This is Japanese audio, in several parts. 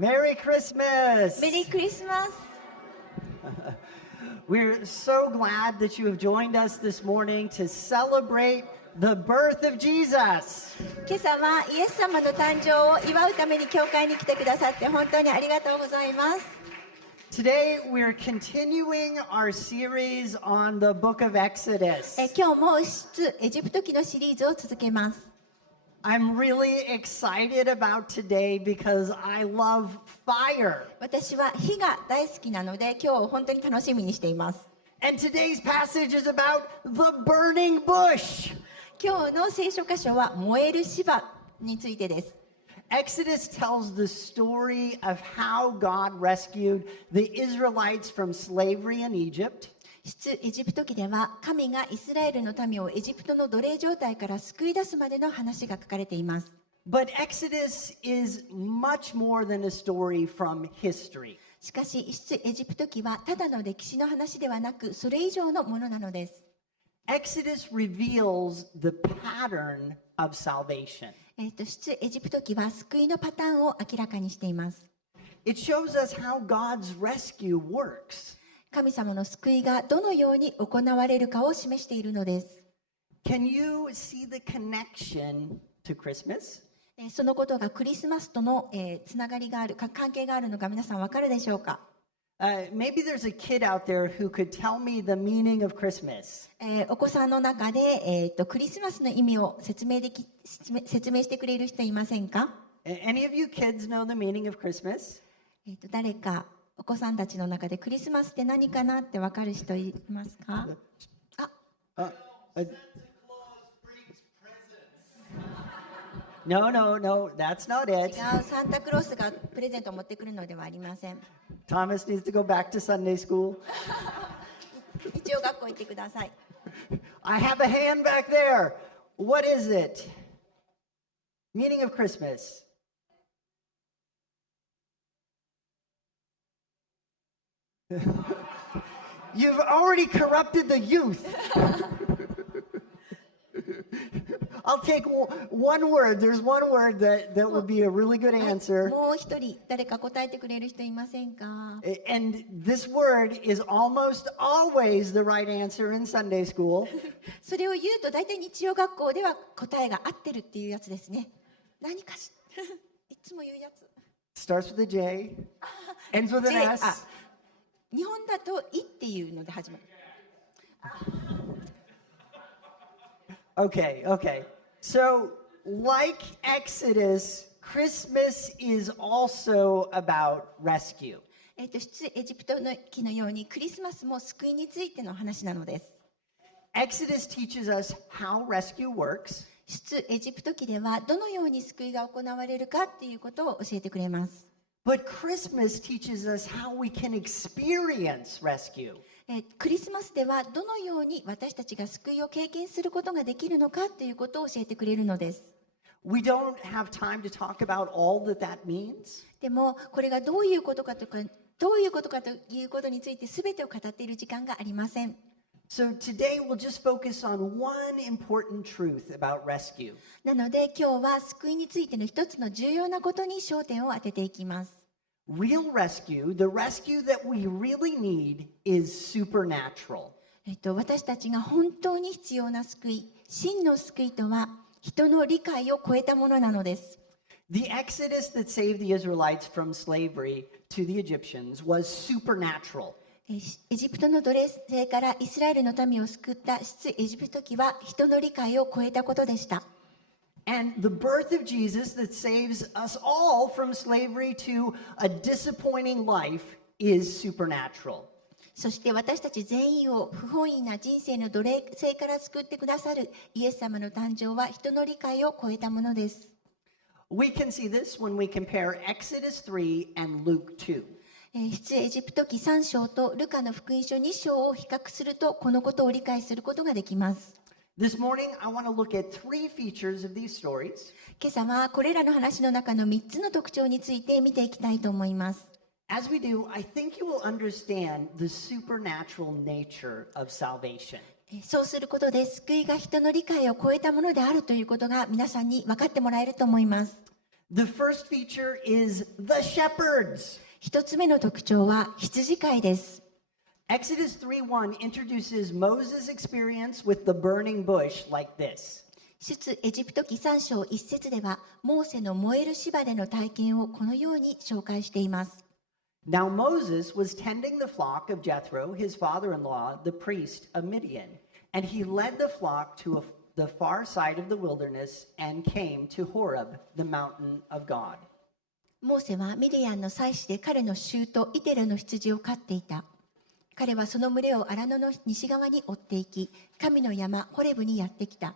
Merry Christmas! メリークリスマス。We're so glad that you have joined us this morning to celebrate the birth of Jesus. 今朝はイエス様の誕生を祝うために教会に来てくださって本当にありがとうございます。Today we're continuing our series on the book of Exodus. 今日も出エジプト記のシリーズを続けます。I'm really excited about today because I love fire. 私は火が大好きなので今日本当に楽しみにしています。And today's passage is about the burning bush. 今日の聖書箇所は燃える芝についてです。Exodus tells the story of how God rescued the Israelites from slavery in Egypt. 出エジプト記では神がイスラエルの民をエジプトの奴隷状態から救い出すまでの話が書かれています。But Exodus is much more than a story from history. しかし出エジプト記はただの歴史の話ではなくそれ以上のものなのです。Exodus reveals the pattern of salvation. 出エジプト記は救いのパターンを明らかにしています。It shows us how God's rescue works. 神様の救いがどのように行われるかを示しているのです。Can you see the connection to Christmas? そのことがクリスマスとのつながりがあるか関係があるのか皆さんわかるでしょうか。Maybe there's a kid out there who could tell me the meaning of Christmas. お子さんの中で、クリスマスの意味を説明してくれる人いませんか。 Any of you kids know the meaning of Christmas? 誰かお子さんたちの中でクリスマスって何かなってわかる人いますか。No, that's not 違 it. う、サンタクロースがプレゼントを持ってくるのではありません。Thomas needs to go back to Sunday school. 一応学校行ってください。I have a hand back there. What is it? Meaning of Christmas. You've already corrupted the youth. I'll take one word. There's one word that would be a really good answer. もう一人誰か答えてくれる人いませんか。 And this word is almost always the right answer in Sunday school. それを言うと大体日曜学校では答えが合ってるっていうやつですね。何かしいつも言うやつ。Starts with a J, ends with an S. 日本だと「い」っていうので始まる。Okay. So, like Exodus, Christmas is also about rescue. 出エジプトの記のようにクリスマスも救いについての話なのです。Exodus teaches us how rescue works. 出エジプト記ではどのように救いが行われるかっていうことを教えてくれます。But Christmas teaches us how we can experience rescue. クリスマスではどのように私たちが救いを経験することができるのかということを教えてくれるのです。We don't have time to talk about all that means. でもこれがどういうことかということについて全てを語っている時間がありません。So today we'll just focus on one important truth about rescue. なので今日は救いについての一つの重要なことに焦点を当てていきます。Real rescue, the rescue that we really need, is supernatural. 私たちが本当に必要な救い、真の救いとは人の理解を超えたものなのです。The Exodus that saved the Israelites from slavery to the Egyptians was supernatural. エジプトの奴隷制からイスラエルの民を救った出エジプト記は人の理解を超えたことでした。And the birth of Jesus that saves us all from slavery to a disappointing life is supernatural. そして私たち全員を不本意な人生の奴隷制から救ってくださるイエス様の誕生は人の理解を超えたものです。We can see this when we compare Exodus 3 and Luke 2. 出エジプト記3章とルカの福音書2章を比較するとこのことを理解することができます。This morning, I want to look at three features of these stories. 今朝はこれらの話の中の3つの特徴について見ていきたいと思います。As we do, I think you will understand the supernatural nature of salvation. そうすることで救いが人の理解を超えたものであるということが皆さんに分かってもらえると思います。The first feature is the shepherds. 一つ目の特徴は羊飼いです。Exodus 3:1 introduces Moses' experience with the burning bush like this. 出エジプト記3章1節では、モーセの燃える芝での体験をこのように紹介しています。Now Moses was tending the flock of Jethro, his father-in-law, the priest of Midian, and he led the flock to the far side of the wilderness and came to Horeb, the mountain of God. モーセはミディアンの祭司で彼の舅イテルの羊を飼っていた。彼はその群れを荒野の西側に追っていき、神の山ホレブにやってきた。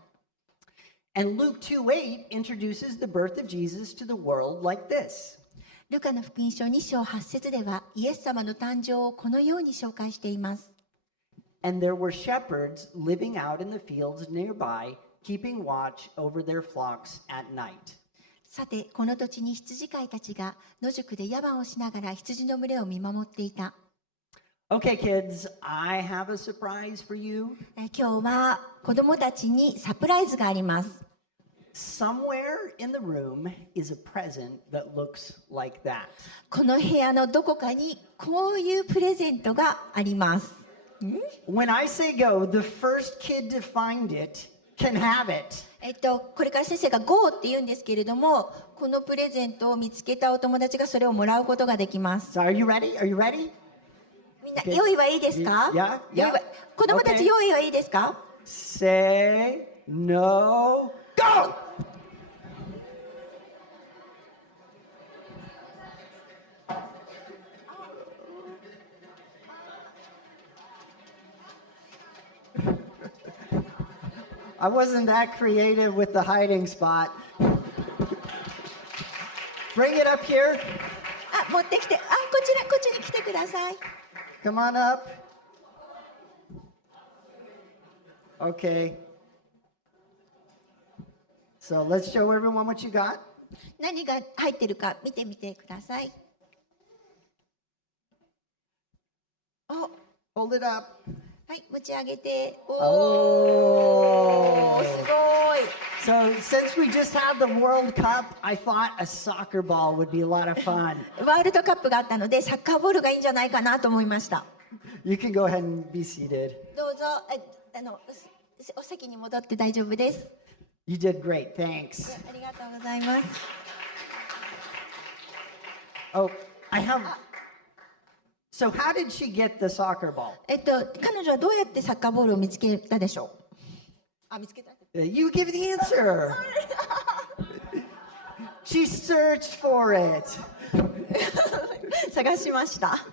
And Luke 2:8 introduces the birth of Jesus to the world like this. ルカの福音書2章8節では、イエス様の誕生をこのように紹介しています。And there were shepherds living out in the fields nearby, keeping watch over their flocks at night. さて、この土地に羊飼いたちが野宿で野番をしながら羊の群れを見守っていた。Okay, kids, I have a surprise for you. 今日は子供たちにサプライズがあります。Somewhere in the room is a present that looks like that. この部屋のどこかにこういうプレゼントがあります。When I say go, the first kid to find it can have it. これから先生が GO って言うんですけれども、このプレゼントを見つけたお友達がそれをもらうことができます。So are you ready? Are you ready? みんな用意はいいですか？ Yeah, 用意 yeah. は子供たち Okay. 用意はいいですか？ Say no, go! I wasn't that creative with the hiding spot. Bring it up here. あ、持ってきて、こっちに来てください。Come on up. Okay. So let's show everyone what you got. 何が入ってるか見てみてください。Hold it up. はい、持ち上げて。おおーー、すごい。So since we just had the World Cup, I thought a soccer ball would be a lot of fun. ワールドカップがあったので、サッカーボールがいいんじゃないかなと思いました。You can go ahead and be seated. どうぞ、お席に戻って大丈夫です。You did great. Thanks. ありがとうございます。Oh, I have. So how did she get the soccer ball? 彼女はどうやってサッカーボールを見つけたでしょう？あ、見つけた。You give the answer. She searched for it. 探しました。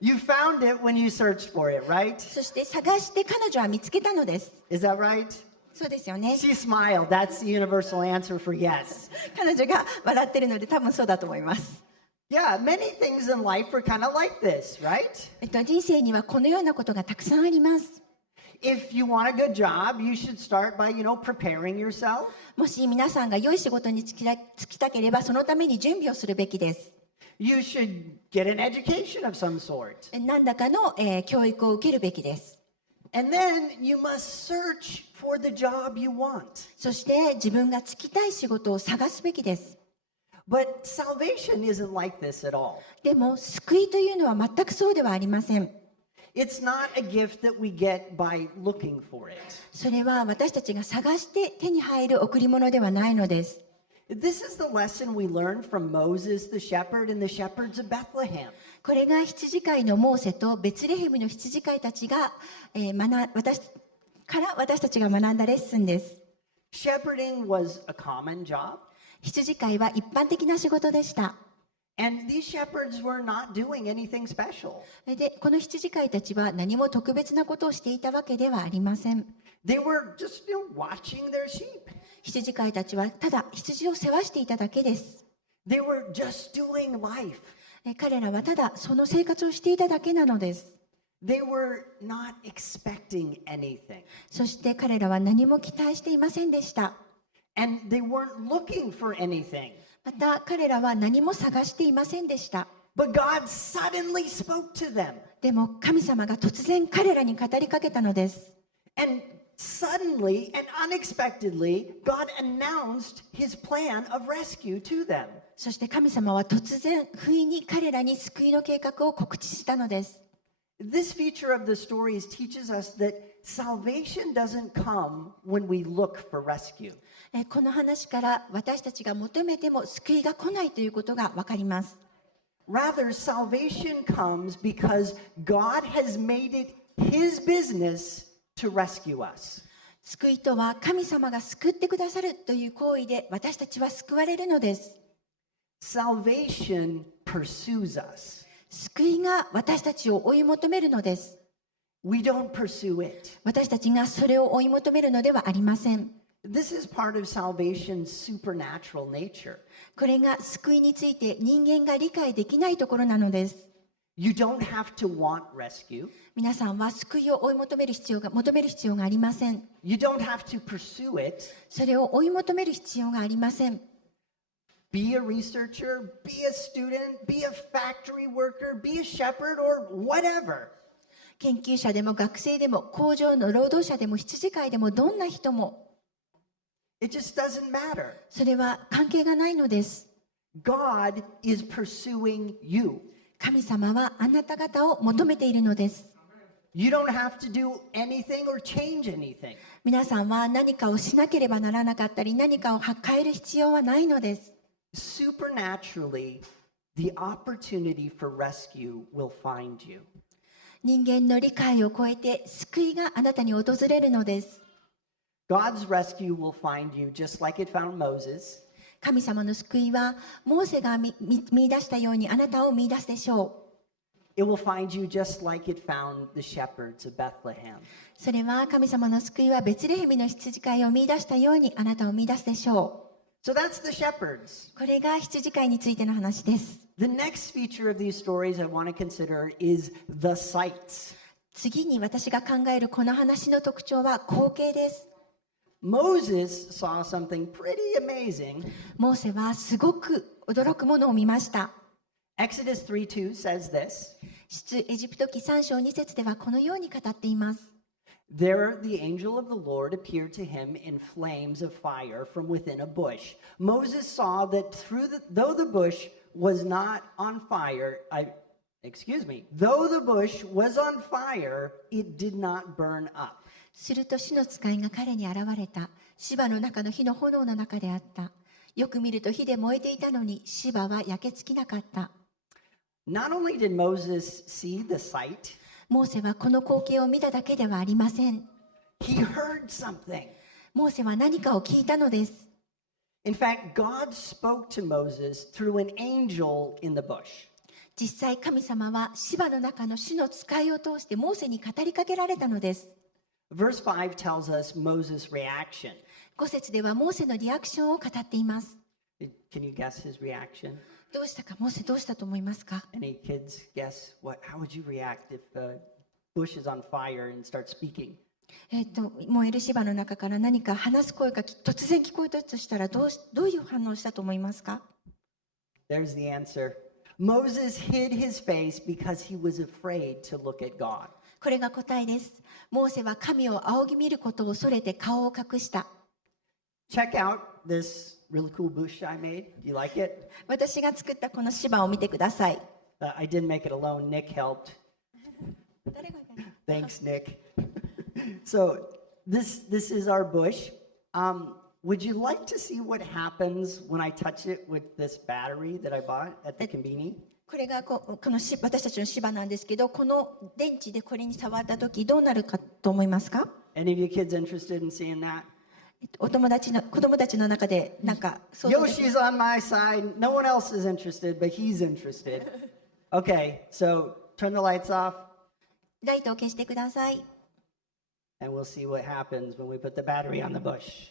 You found it when you searched for it, right? そして探して彼女は見つけたのです。Is that right? そうですよね。 She smiled. That's the universal answer for yes. 彼女が笑ってるので多分そうだと思います。Yeah, many things in life are kind of like this, right? 人生にはこのようなことがたくさんあります。If you want a good job, you should start by, preparing yourself. もし皆さんが良い仕事に就きたければ、そのために準備をするべきです。You should get an education of some sort. 何らかの、教育を受けるべきです。And then you must search for the job you want. そして自分が就きたい仕事を探すべきです。But salvation isn't like this at all. でも救いというのは全くそうではありません。It's not a gift that we get by looking for it. それは私たちが探して手に入る贈り物ではないのです。This is the lesson we learned from Moses the shepherd and the shepherds of Bethlehem. これが羊飼いのモーセとベツレヘムの羊飼いたちが、私たちが学んだレッスンです。Shepherding was a common job. 羊飼いは一般的な仕事でした。And these shepherds were not doing anything special. で、この羊飼いたちは何も特別なことをしていたわけではありません。They were just, watching their sheep. 羊飼いたちはただ羊を世話していただけです。They were just doing life. 彼らはただその生活をしていただけなのです。They were not expecting anything. そして彼らは何も期待していませんでした。And they weren't looking for anything. また彼らは何も探していませんでした。But God suddenly spoke to them. でも神様が突然彼らに語りかけたのです。And suddenly and unexpectedly, God announced his plan of rescue to them. そして神様は突然不意に彼らに救いの計画を告知したのです。This feature of the stories teaches us that salvation doesn't come when we look for rescue. この話から私たちが求めても救いが来ないということが分かります。Rather, salvation comes because God has made it his business to rescue us. 救いとは神様が救ってくださるという行為で私たちは救われるのです。Salvation pursues us. 救いが私たちを追い求めるのです。We don't pursue it. 私たちがそれを追い求めるのではありません。This is part of salvation's supernatural nature. これが救いについて人間が理解できないところなのです。You don't have to want rescue. 皆さんは救いを追い求める必要がありません。You don't have to pursue it. それを追い求める必要がありません。Be a researcher, be a student, be a factory worker, be a shepherd, or whatever. 研究者でも学生でも工場の労働者でも羊飼いでもどんな人も It just doesn't matter. それは関係がないのです。God is pursuing you. 神様はあなた方を求めているのです。You don't have to do anything or change anything. 皆さんは何かをしなければならなかったり何かを変える必要はないのです。Supernaturally, the opportunity for rescue will find you. 人間の理解を超えて救いがあなたに訪れるのです。God's rescue will find you just like it found Moses. 神様の救いはモーセが見出したようにあなたを見出すでしょう。It will find you just like it found the shepherds of Bethlehem. それは神様の救いはベツレヘミの羊飼いを見出したようにあなたを見出すでしょう。So that's the shepherds. これが羊飼いについての話です。The next feature of these stories I want to consider is the sights. 次に私が考えるこの話の特徴は光景です。Moses saw something pretty amazing. モーセはすごく驚くものを見ました。Exodus 3:2 says this. 出エジプト記3章2節ではこのように語っています。There the angel of the Lord appeared to him in flames of fire from within a bush. Moses saw that though the bush was on fire, it did not burn up. すると主の使いが彼に現れた。芝の中の火の炎の中であった。よく見ると火で燃えていたのに芝は焼けつきなかった。Not only did Moses see the sight, モーセはこの光景を見ただけではありません。he heard something. モーセは何かを聞いたのです。In fact, God spoke to Moses through an angel in the bush. 実際神様は芝の中の主の使いを通してモーセに語りかけられたのです。Verse 5 tells us Moses' reaction. 5節ではモーセのリアクションを語っています。Can you guess his reaction? どうしたか、モーセどうしたと思いますか？ Any kids guess how would you react if the bush is on fire and start speaking? 燃える芝の中から何か話す声が突然聞こえたとしたらどういう反応をしたと思いますか？ There's the answer. Moses hid his face because he was afraid to look at God. これが答えです。モーセは神を仰ぎ見ることを恐れて顔を隠した。Check out this really cool bush I made. Do you like it? 私が作ったこの芝を見てください。I didn't make it alone. Nick helped. 誰が Thanks, Nick. So this is our bush. Would you like to see what happens when I touch it with this battery that I bought at the convenience? これが私たちの芝なんですけど、この電池でこれに触ったときどうなるかと思いますか？ Any of you kids interested in seeing that? 子供たちの中でなんか想像できる Yoshi's on my side. No one else is interested, but he's interested. Okay, so turn the lights off, ライトを消してください。 and we'll see what happens when we put the battery on the bush.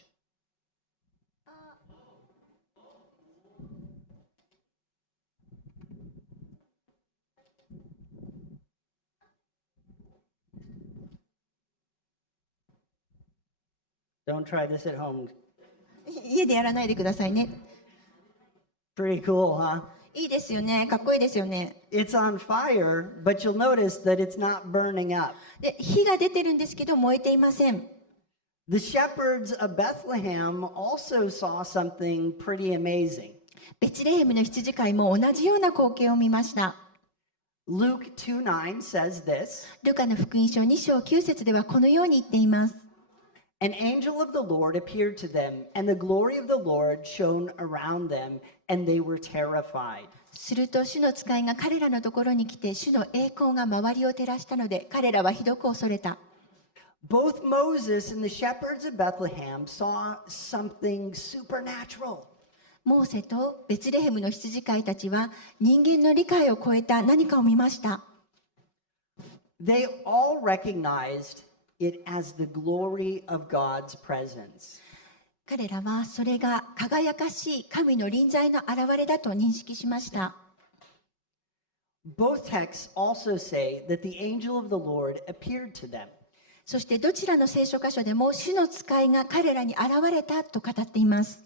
Don't try this at home. 家でやらないでくださいね。 Pretty cool, huh? いいですよね。かっこいいですよね。 It's on fire, but you'll notice that it's not burning up. で、火が出てるんですけど燃えていません。The shepherds of Bethlehem also saw something pretty amazing. ベツレヘムの羊飼いも同じような光景を見ました。Luke 2:9 says this. ルカの福音書2章9節ではこのように言っています。An angel of the Lord appeared to them, and the glory of the Lord shone around them, and they were terrified. すると主の使いが彼らのところに来て、主の栄光が周りを照らしたので、彼らはひどく恐れた。Both Moses and the shepherds of Bethlehem saw something supernatural. モーセとベツレヘムの羊飼いたちは人間の理解を超えた何かを見ました。They all recognized it as the glory of God's presence. 彼らはそれが輝かしい神の臨在の現れだと認識しました。Both texts also say that the angel of the Lord appeared to them. そしてどちらの聖書箇所でも主の使いが彼らに現れたと語っています。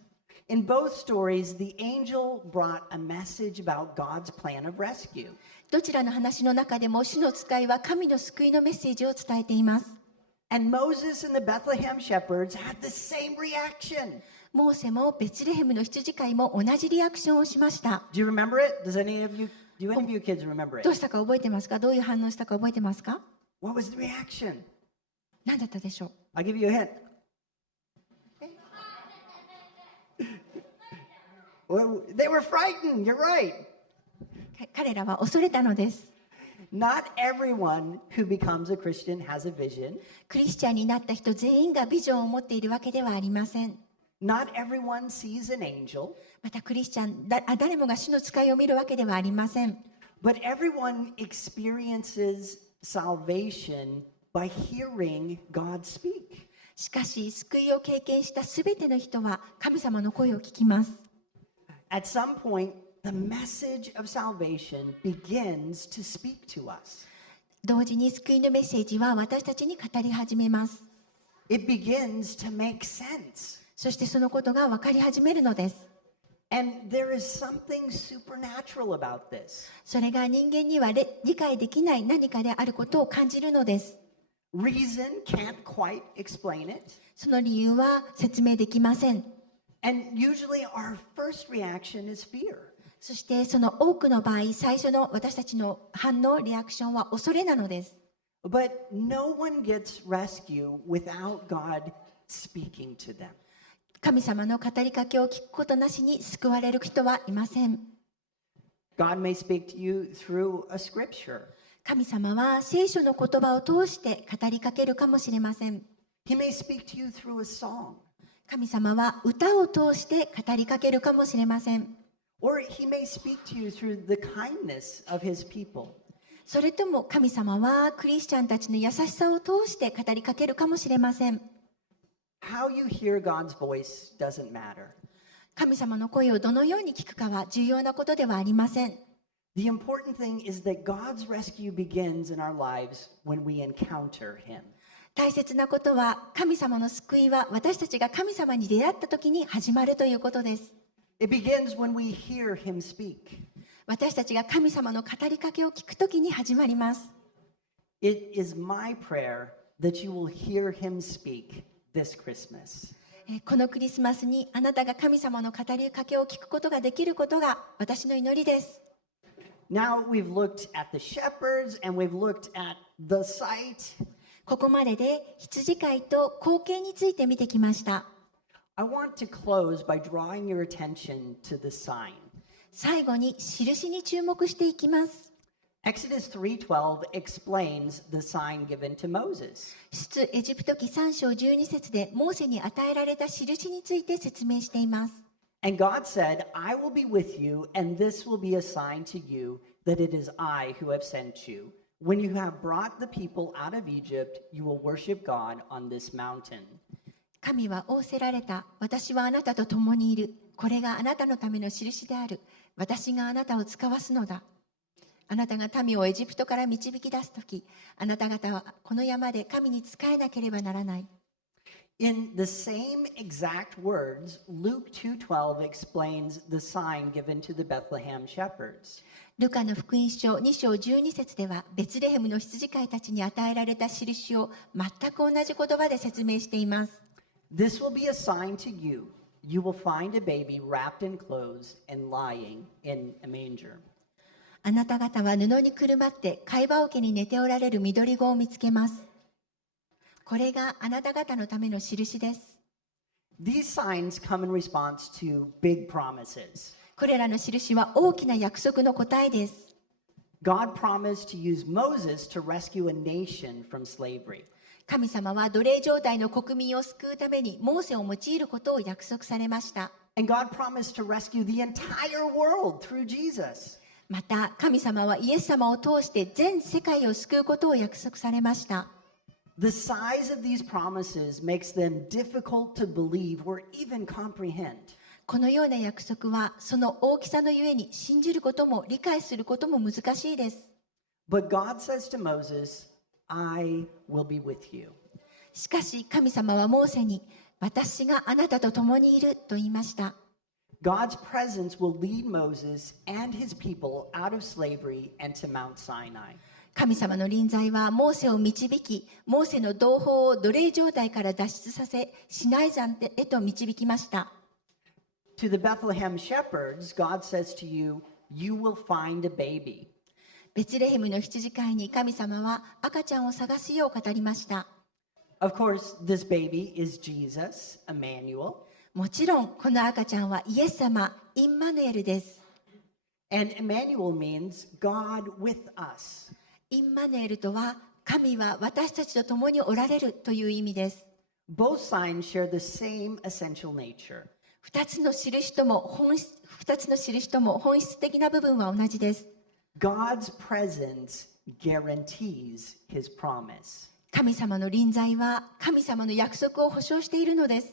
In both stories, the angel brought a message about God's plan of rescue. どちらの話の中でも主の使いは神の救いのメッセージを伝えています。And Moses and the Bethlehem shepherds had the same reaction. モーセもベツレヘムの羊飼いも同じリアクションをしました。Do you remember it? Do any of you kids remember it? どうしたか覚えてますか？どういう反応したか覚えてますか？ What was the reaction? 何だったでしょう？ I'll give you a hint. Well, they were frightened. You're right. 彼らは恐れたのです。Not everyone who becomes a Christian has a vision. クリスチャンになった人全員がビジョンを持っているわけではありません。Not everyone sees an angel. またクリスチャン誰もが主の使いを見るわけではありません。But everyone experiences salvation by hearing God speak. しかし救いを経験したすべての人は神様の声を聞きます。At some point, the message of salvation begins to speak to us. 同時に救いのメッセージは私たちに語り始めます。It begins to make sense. そしてそのことが分かり始めるのです。And there is something supernatural about this. それが人間には理解できない何かであることを感じるのです。Reason can't quite explain it. その理由は説明できません。And usually our first reaction is fear. そしてその多くの場合、最初の私たちの反応、リアクションは恐れなのです。But no one gets rescue without God speaking to them. 神様の語りかけを聞くことなしに救われる人はいません。God may speak to you through a scripture. 神様は聖書の言葉を通して語りかけるかもしれません。He may speak to you through a song. 神様は歌を通して語りかけるかもしれません。Or he may speak to you through the kindness of his people. それとも神様はクリスチャンたちの優しさを通して語りかけるかもしれません。How you hear God's voice doesn't matter. 神様の声をどのように聞くかは重要なことではありません。The important thing is that God's rescue begins in our lives when we encounter him. 大切なことは神様の救いは私たちが神様に出会った時に始まるということです。It begins when we hear him speak. 私たちが神様の語りかけを聞く時に始まります。It is my prayer that you will hear him speak this Christmas. このクリスマスにあなたが神様の語りかけを聞くことができることが私の祈りです。Now we've looked at the shepherds and we've looked at the sight. ここまでで羊飼いと光景について見てきました。I want to close by drawing your attention to the sign. 最後に印に注目していきます。Exodus 3:12 explains the sign given to Moses. 出エジプト記3章12節でモーセに与えられた印について説明しています。And God said, I will be with you, and this will be a sign to you that it is I who have sent you. When you have brought the people out of Egypt, you will worship God on this mountain. 神は仰せられた。私はあなたと共にいる。これがあなたのための印である。私があなたを使わすのだ。あなたが民をエジプトから導き出すとき、あなた方はこの山で神に仕えなければならない。In the same exact words, Luke 2:12 explains the sign given to the Bethlehem shepherds. ルカの福音書2章12節では、ベツレヘムの羊飼いたちに与えられた印を全く同じ言葉で説明しています。This will be a sign to you. You will find a baby wrapped in clothes and lying in a manger. あなた方は布にくるまって貝羽桶に寝ておられる緑子を見つけます。これがあなた方のための印です。These signs come in response to big promises. これらの印は大きな約束の答えです。God promised to use Moses to rescue a nation from slavery. 神様は奴隷状態の国民を救うためにモーセを用いることを約束されました。And God promised to rescue the entire world through Jesus. また神様はイエス様を通して全世界を救うことを約束されました。The size of these promises makes them difficult to believe or even comprehend. このような約束はその大きさのゆえに信じることも理解することも難しいです。But God says to Moses, I will be with you. しかし神様はモーセに私があなたと共にいると言いました。God's presence will lead Moses and his people out of slavery and to Mount Sinai. 神様の臨在はモーセを導き、モーセの同胞を奴隷状態から脱出させ、シナイ山へと導きました。To the Bethlehem shepherds, God says to you, you will find a baby. ベツレヘムの羊飼いに神様は赤ちゃんを探すよう語りました。Of course, this baby is Jesus, Emmanuel. もちろんこの赤ちゃんはイエス様、インマヌエルです。And Emmanuel means God with us. インマヌエルとは神は私たちと共におられるという意味です。Both signs share the same essential nature. 二つの印とも本質的な部分は同じです。God's presence guarantees his promise. 神様の臨在は神様の約束を保証しているのです。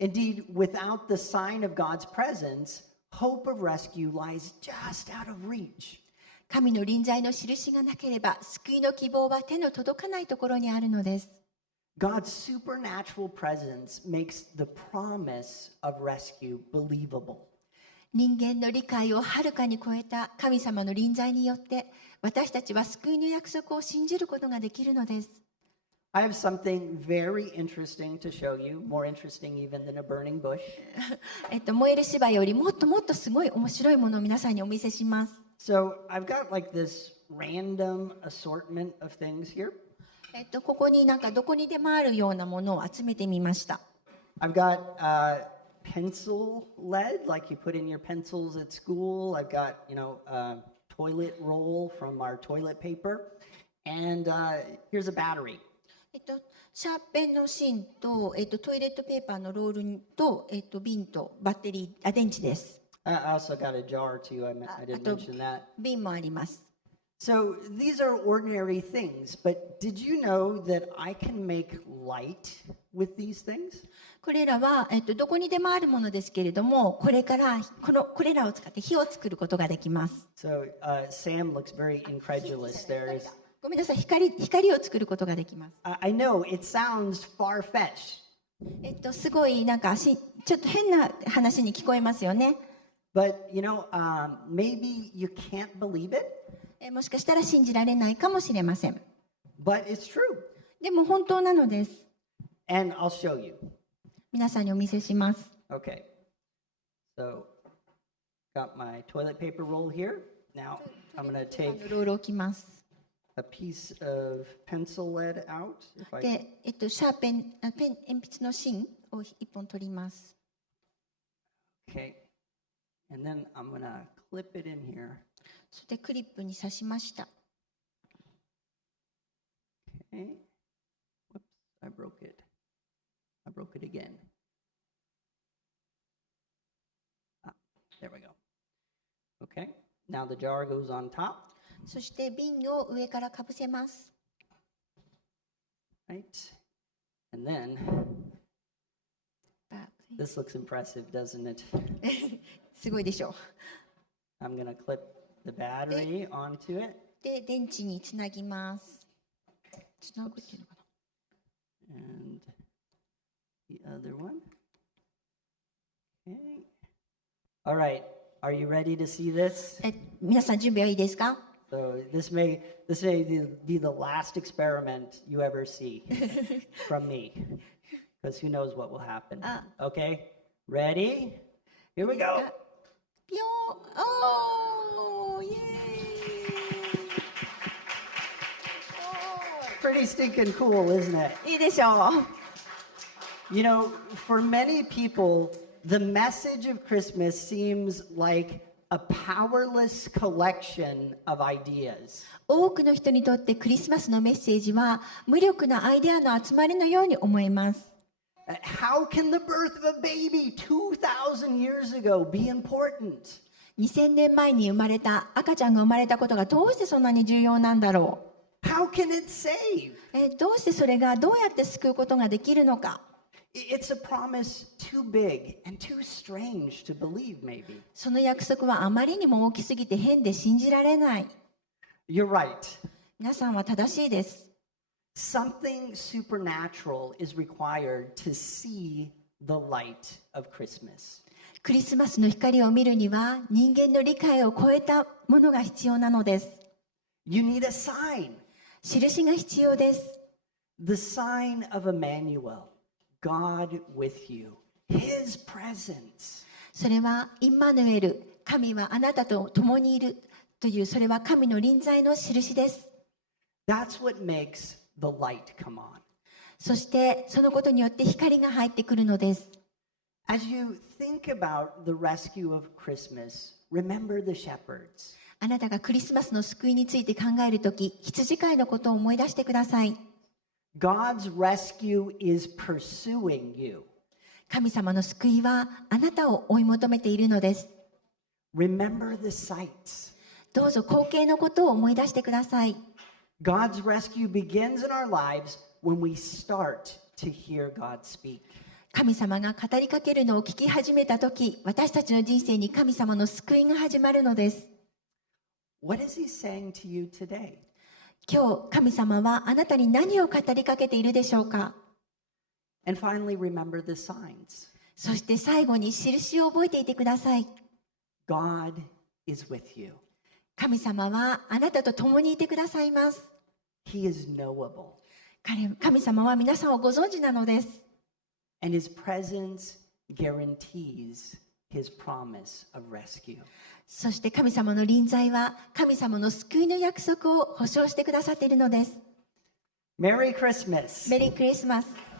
Indeed, without the sign of God's presence, hope of rescue lies just out of reach. 神の臨在の印がなければ救いの希望は手の届かないところにあるのです。God's supernatural presence makes the promise of rescue believable. 人間の理解をはるかに超えた神様の臨在によって私たちは救いの約束を信じることができるのです。I have something very interesting to show you, more interesting even than a burning bush. 燃える芝よりもっともっとすごい面白いものを皆さんにお見せします。So I've got like this random assortment of things here. ここになんかどこにでもあるようなものを集めてみました。I've got pencil lead, like you put in your pencils at school. I've got, toilet roll from our toilet paper. And here's a battery. シャーペンの芯と、トイレットペーパーのロールと、瓶とバッテリー、電池です。I also got a jar too. I didn't mention that. 瓶もあります。So these are ordinary things, but did you know that I can make light with these things? これらは、どこにでもあるものですけれども、これらを使って火を作ることができます。So Sam looks very incredulous there. ごめんなさい、光を作ることができます。I know it sounds far-fetched. すごいなんかちょっと変な話に聞こえますよね。But maybe you can't believe it. もしかしたら信じられないかもしれません。But it's true. でも本当なのです。And I'll show you. 皆さんにお見せします。Okay. So, got my toilet paper roll here. Now, I'm going to take ロールを置きます。a piece of pencil lead out. で、シャーペン、鉛筆の芯を一本取ります。Okay. And then I'm going to clip it in here. そしてクリップに刺しました。Okay. Whoops, I broke it. I broke it again. There we go. Okay. Now the jar goes on top. そして瓶を上からかぶせます。Right. And then this looks impressive, doesn't it? すごいでしょう。I'm going to clip the battery onto it. で、電池につなぎます。つなぐっていうのかな。And the other one. Okay. All right. Are you ready to see this? 皆さん準備はいいですか？ So this may be the last experiment you ever see from me. because who knows what will happen. Ah. Okay, ready? Here we go. ピヨーン、おー、イエーイ。 Pretty stinking cool, isn't it? いいでしょう。You know, for many people, the message of Christmas seems like a powerless collection of ideas. 多くの人にとってクリスマスのメッセージは無力なアイデアの集まりのように思えます。How can the birth of a baby 2,000 years ago be important? 2000年前に生まれた赤ちゃんが生まれたことがどうしてそんなに重要なんだろ How can it save? う。どうしてそれがどうやって救うことができるのか。It's a promise too big and too strange to believe, maybe. その約束はあまりにも大きすぎて変で信じられない。You're right. 皆さんは正しいです。Something supernatural is required to see the light of Christmas. クリスマスの光を見るには人間の理解を超えたものが必要なのです。You need a sign. 印が必要です。The sign of Emmanuel, God with you, His presence. それはインマヌエル、神はあなたと共にいるという、それは神の臨在の印です。That's what makes the light come on. そしてそのことによって光が入ってくるのです。As you think about the rescue of Christmas, remember the shepherds. あなたがクリスマスの救いについて考えるとき、羊飼いのことを思い出してください。God's rescue is pursuing you. 神様の救いはあなたを追い求めているのです。Remember the sights. どうぞ光景のことを思い出してください。God's rescue begins in our lives when we start to hear God speak. 神様が語りかけるのを聞き始めたとき、私たちの人生に神様の救いが始まるのです。What is He saying to you today? 今日、神様はあなたに何を語りかけているでしょうか。 And finally, remember the signs. そして最後に印を覚えていてください。God is with you. 神様はあなたと共にいてくださいます。He is knowable. 神様は皆さんをご存知なのです。And His presence guarantees His promise of rescue. そして神様の臨在は神様の救いの約束を保証してくださっているのです。Merry Christmas. メリークリスマス。